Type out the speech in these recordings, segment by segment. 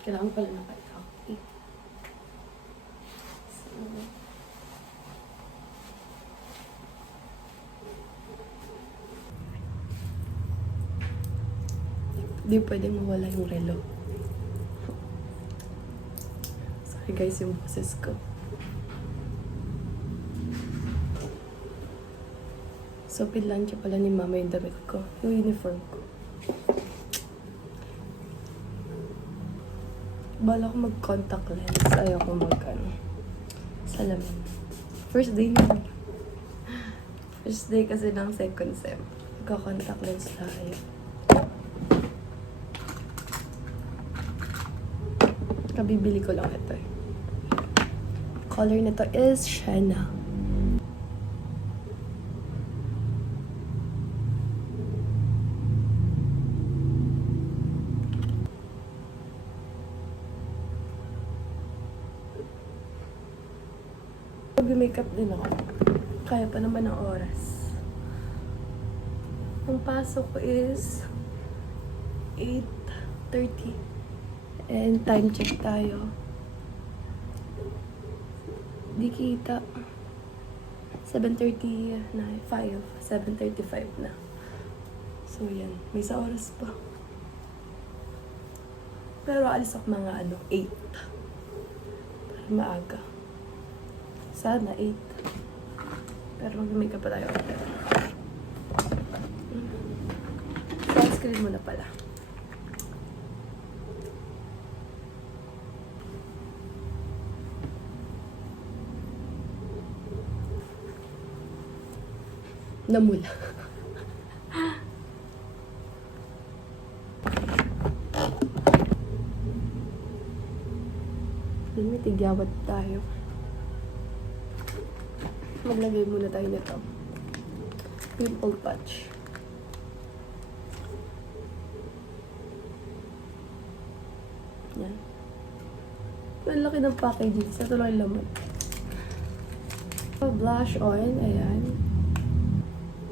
Kailangan pala naka-okay. So, di pwedeng mawala yung relo. Sorry guys, yung boses ko. So, pinlansya pala ni mama yung damit ko. Yung uniform ko. Bala ko mag-contact lens. Ayaw ko salamin. First day na. First day kasi ng second sem. Magka-contact lens tayo. Kabibili ko lang ito eh. Color nito is Sienna. Mag-makeup din ako. Kaya pa naman ang oras. Ang pasok ko is 8:30. And time check tayo. Di kita. 7:30 na. 7:35 na. So yan. May sa oras pa. Pero alis ako mga 8. Para maaga. Sana 8. Pero mag-makeup pa tayo. Sunscreen muna pala. Namula. May tigyawat tayo. Maglagay muna tayo nito. Pimple patch. Yan. Ang laki ng packaging. Sa ito lang yung laman. Blush on. Ayan.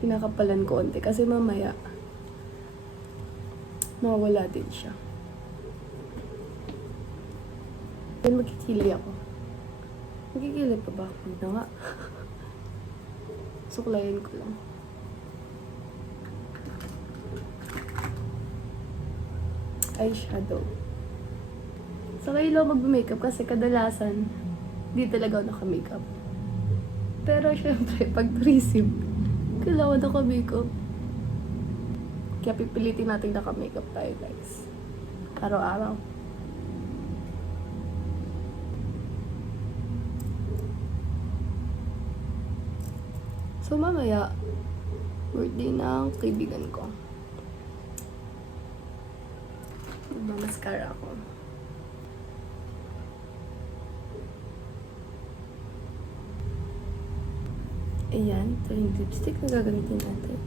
Pinakapalan ko onti. Kasi mamaya mawawala din siya. Then magkikili ako. Magkikili pa ba? Hindi na nga. Suklayin ko lang. Eyeshadow. Saka ilaw mag-makeup kasi kadalasan di talaga ako naka-makeup. Pero syempre, pag tourism, kailangan naka-makeup. Kaya pipilitin natin naka-makeup tayo guys. Araw-araw. So, mamaya, birthday ng kaibigan ko. Magmamaskara ako. Ayan, ito yung lipstick na gagamitin natin.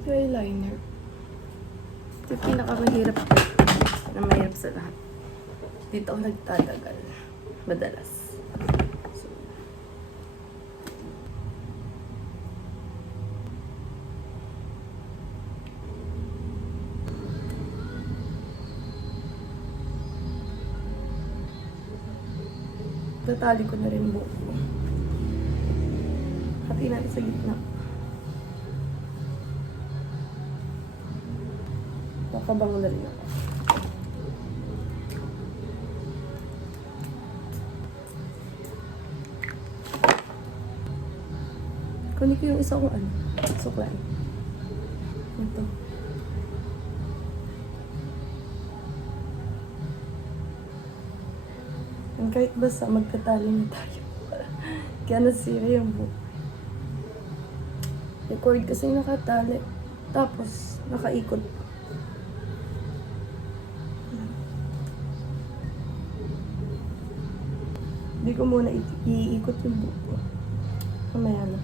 Ito eyeliner. Ito yung pinakamahirap na mahirap sa lahat. Dito ako nagtatagal. Madalas. So, tatali ko na rin buhok ko. Hati natin sa gitna. Makabango na rin ako. Kunin ko yung isa kong suklan. Ito. And kahit basta magkatali na tayo. Kaya nasira yung buhok. Record kasi nakatali. Tapos, nakaikot. Hindi ko muna iikot yung buhok ko. Mamaya na.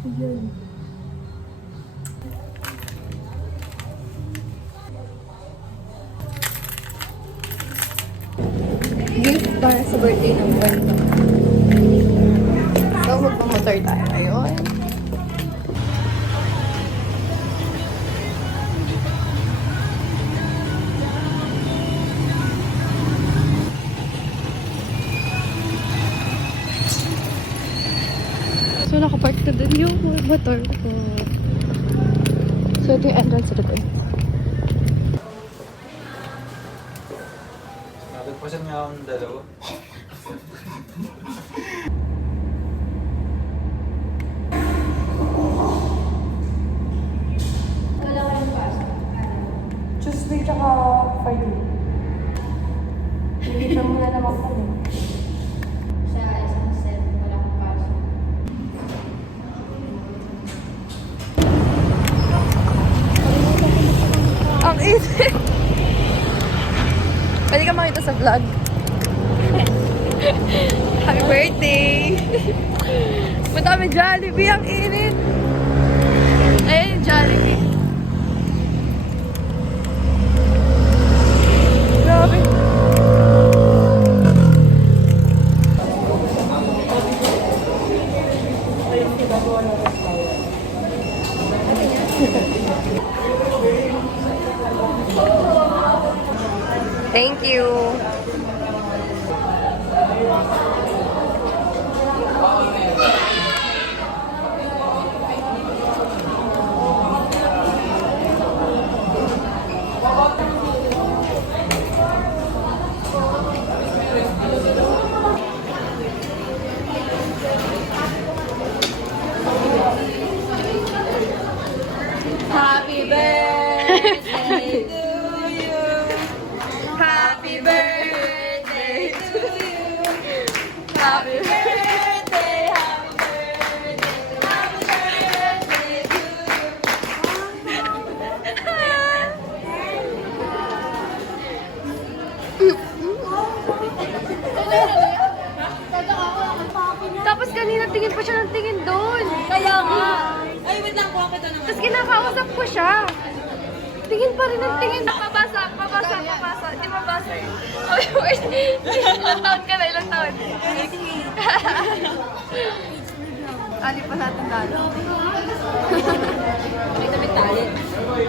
Ayan. gift para sa birthday ng friend ko. So, magpamotor tayo ngayon. So, nakapark na dun yung motor ko. So, ito yung entrance na dun. Nagpasan nga akong dalawa. Tuesday tsaka Friday. Hindi pa muna naman kami. Sa isang set, wala akong pasok. Ang easy! Pwede ka makita sa vlog. Happy birthday! Punta kami Jollibee, ang init! Ayun yung Jollibee. Grabe. Thank you. Happy birthday to you. Happy birthday to you. Happy birthday, happy birthday, happy birthday to you. Tapos kanina tingin pa siya ng tingin doon. Kaya nga. Ay, wait lang, kuha ko ito naman. Tapos kinakausap ko siya. Tingin pa rin ng tingin. Pabasa. Di mabasa eh. Oh, wait. Ilang taon ka na? Ilang taon? Ali pa natin lalo. May damit talent.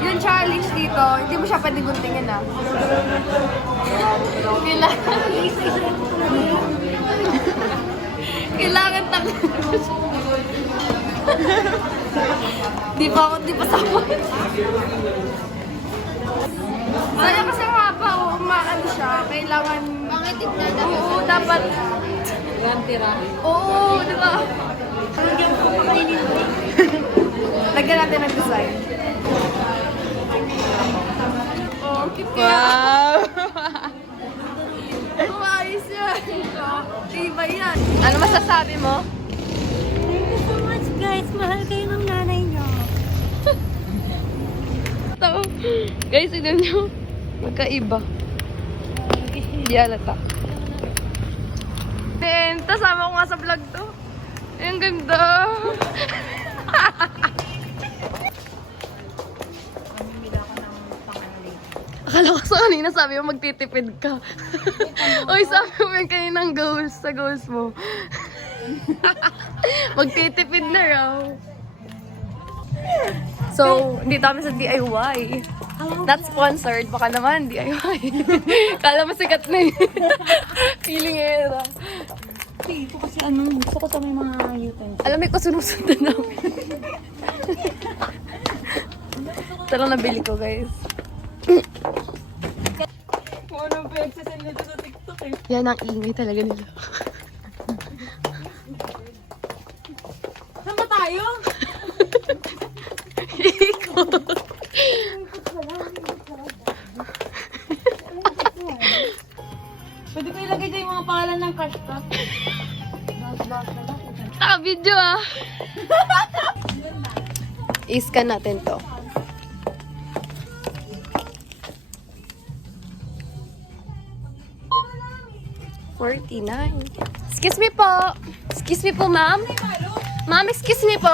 Yung challenge dito, hindi mo siya pwedeng guntingin ah. Kailangan Di pa sapat. Sana kasi nga pa, umakan siya. Kailangan... Bakit tignan na? Oo, dapat... Ilang tira? Oo, di ba? Lagyan natin ng design. Oh, cute kaya. Wow! Umayos yan. Diba yan? Ano masasabi mo? Thank you so much, guys. Mahal kayo ng nanay niyo. Ito. Guys, tignan nyo. Magkaiba. Hindi halata. And, tasama ko nga sa vlog to. Ang ganda. Akala ko sa kanina sabi mo magtitipid ka. Uy, sabi mo yung kaninang goals sa goals mo. Magtitipid na raw. So, dito kami sa DIY. Not sponsored, baka naman DIY. Kala mo sikat na yun. Feeling era. Ito kasi gusto ko sa may mga utensils. Alam mo ko sinusundan namin. Ito lang nabili ko, guys. Kung anong pa-exercise nito sa TikTok eh. Yan ang ingay talaga nila. Saan ba tayo? Ikot. Pwede ko ilagay dyan yung mga pangalan ng crush ko. Video ah. I-scan natin to. $49. Excuse me po. Excuse me po, ma'am. Ma'am, excuse me po.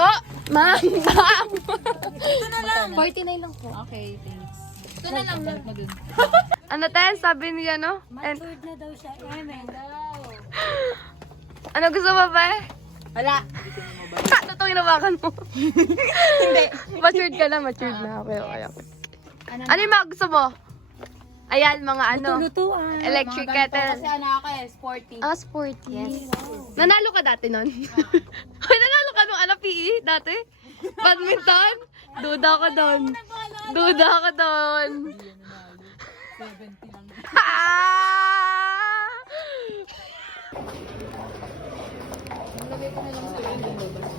Ma'am, ma'am. Ito na lang. 49 lang po. Okay, thanks. Ito na lang. Balik mo dun. Ano tayo? Sabi niya, no? And, Matured na daw siya. ano gusto mo ba eh? Wala. Ano itong inawakan mo? Hindi. Matured ka na, matured na. Okay, okay, okay. Ano yung mga gusto mo? Ayan, mga ano. Lutuan. Electric Kasi kettle. ano ako eh, sporty. Ah, sporty. Nanalo ka dati nun? Ay, nanalo ka nung ano, PE dati? Badminton? Duda ka doon. Duda ka doon. 70 lang. Ah! Lagay ko na lang sa iyo yung labas.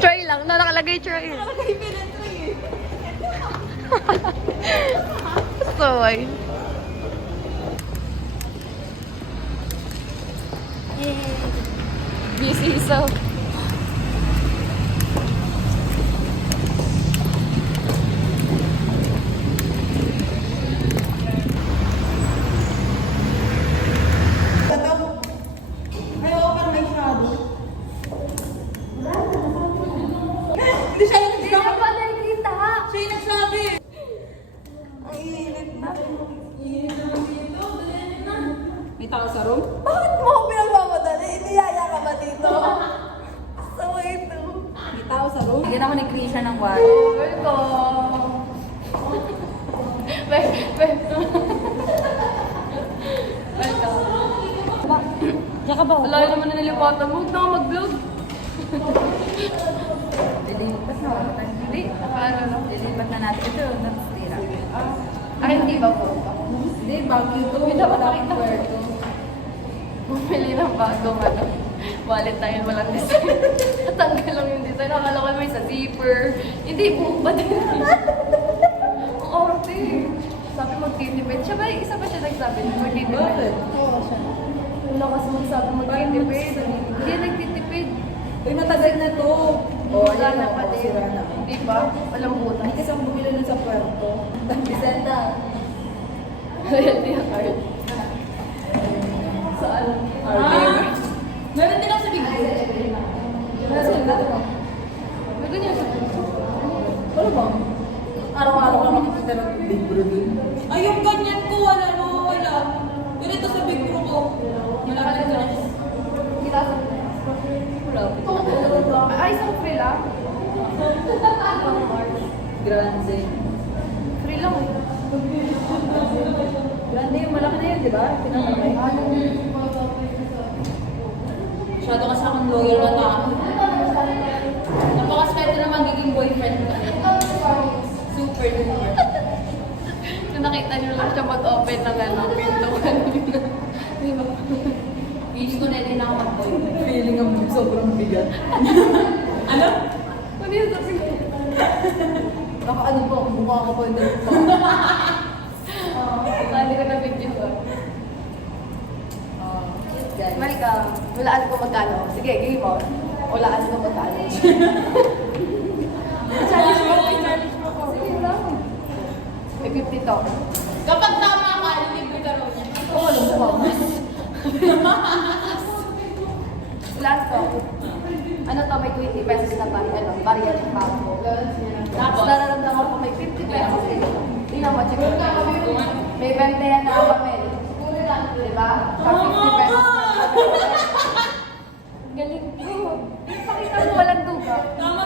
Try lang. No, nakalagay try. Soy. Busy so. Hindi siya yung Hindi pa nakikita. siya yung nagsabi. Ang init na. May tao sa room? Bakit mo ako pinagmamadali? Iniyaya ka ba dito? So, ito. May tao sa room? Bigyan ako ni Krisha ng water. Welcome. Welcome. Diyan ka ba? Wala yun naman na nilipatan mo. Huwag na ako mag-vlog. Lilipat na ako. Hindi. Paano na? Lilipat na natin. Ito, natira. Ay, hindi ba po? Hindi, bagyo to. Hindi dapat Wala nakita. akong puwerto. Bumili ng bagong ano. Wallet tayo walang design. Natanggal lang yung design. Akala ko may sa zipper. Hindi, buong ba din? Ang orte. Sabi mag-titipid. Siya ba? Isa ba siya nagsabi na mag-titipid? Bakit? Oo siya. Ang lakas magsabi mag-titipid. Hindi nagtitipid. Uy, matagal na to. Wala na pa pati. Hindi ba? Walang butas. Hindi kasi ako bumili nun sa puerto. Vicenta. Loyalty card. Saan? Meron din ako sa Big Blue. Nasaan na to? May ganyan sa Ano ba? Araw-araw ka makikita ng Big Blue dun. Ay, yung ganyan ko, wala no, wala. Ganito sa Big Blue ko. Malapit na. kita sa ay, isang free lang. Grande. Free lang eh. Grande yung malaki na yun, di ba? Pinamagay. Masyado kasi akong loyal na tao. Napaka-swerte na magiging boyfriend ko. Super duper. Kung nakita nyo lang siya mag-open ng ano, window kanina. Di ba? Feeling ko na din ako mag-boyfriend. Feeling ang sobrang bigat. Ano? Ano yun sabi ko? Baka ano po, mukha ko po yung dalawa. Hindi ko na video ko. Guys. Marika, walaan ko magkano. Sige, game mo. Walaan ko magkano. Challenge mo ko. Sige lang. May 50 to. Kapag tama ka, libre ka raw niya. Oo, alam ko. Last to. Ano to, may 20 pesos na pa, ano, barya ng pako. Tapos nararamdaman ko may 50 pesos eh. Tingnan mo, check mo. May 20 yan na kapamel. Diba? Sa 50 pesos. Galing ko. Pakita mo walang duga. Tama.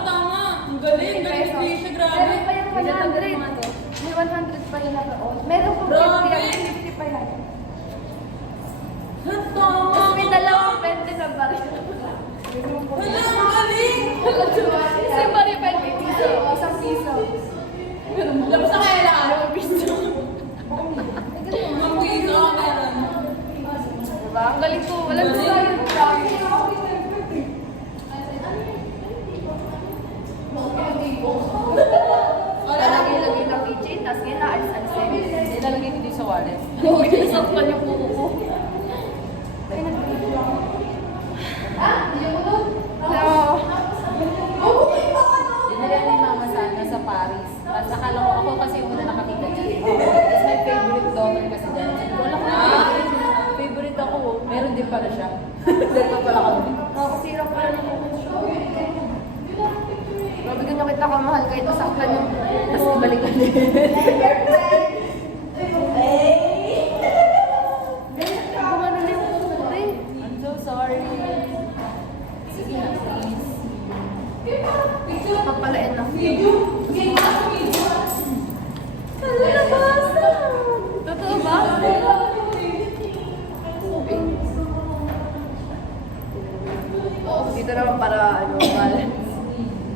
Ang galing, galing ni Krisha, grabe. Meron pa yung 100. May 100 pa yun na doon. Meron pa 50 Grabe. yan. 50 pa yan. Tama. Tapos may dalawang 20 na barya. Wala, ang galing. Kasi barya 20 piso. Isang piso. Labas na kaya lahat. Dalawang piso. Ang piso ka meron. Diba? Ang galing ko. Walang duga yun. Lalagay-lagay ng kitchen, tapos ngayon naalis-alisin. Nilalagay ko dito sa wallet. Isang pa niyo po ko. Ay, nag-video. Ah, hindi ko to. Hello. Dinala ni Mama sana sa Paris. Tapos akala ko ako kasi yung una nakakita dyan. Tapos may favorite daughter kasi dyan. Wala ko favorite ako. Meron din pala siya. Dahil pa pala kami. Nakakasira pala ng nagkakamahal kahit masaktan yung... Tapos ibalik ulit. Gumano na yung puti. I'm so sorry. Sige na, please. Papalain lang. Totoo ba? Oo, dito naman para ano, balance.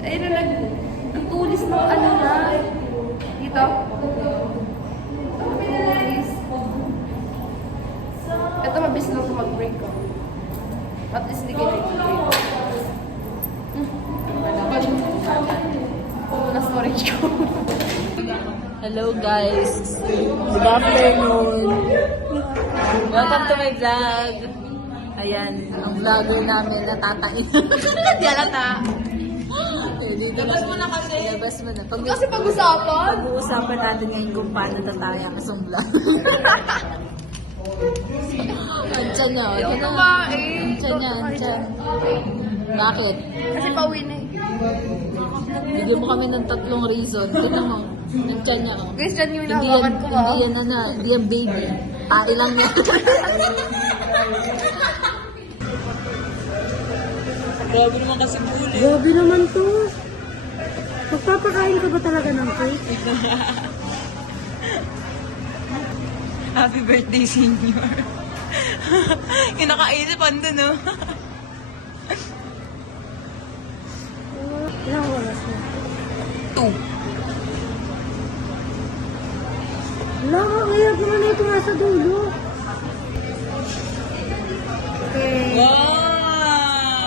Ayun na ang tulis ng ano na. Dito. Tulis. Ito mabilis lang ito mag-break ko. At least hindi kayo nag-break. Puno na storage ko. Hello guys. Good afternoon. Welcome to my vlog. Ayan, ang vlogger namin natatain. Hindi alata. Labas mo na kasi. Labas mo na. Kasi pag-usapan. Pag-uusapan natin ngayon kung paano tataya ka sa vlog. Andiyan niya. Yung kumain. Andiyan niya. Andiyan. Bakit? Kasi pauwi na eh. Bigyan mo kami ng 3 reason. Tignan mo. Nandiyan niya. Oh. Guys, dyan yung Hindi yan, hinahawakan ko ha. hindi yan na, hindi yan baby. Tae lang yan. Grabe naman kasi bully. Grabe naman to. Magpapakain ka ba talaga ng cake? Happy birthday, senior. Kinakaisip andun, no? Ilang oras na? 2. Wala ka, kaya naman na ito nga sa dulo. Okay. Wow!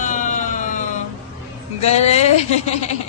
Galing!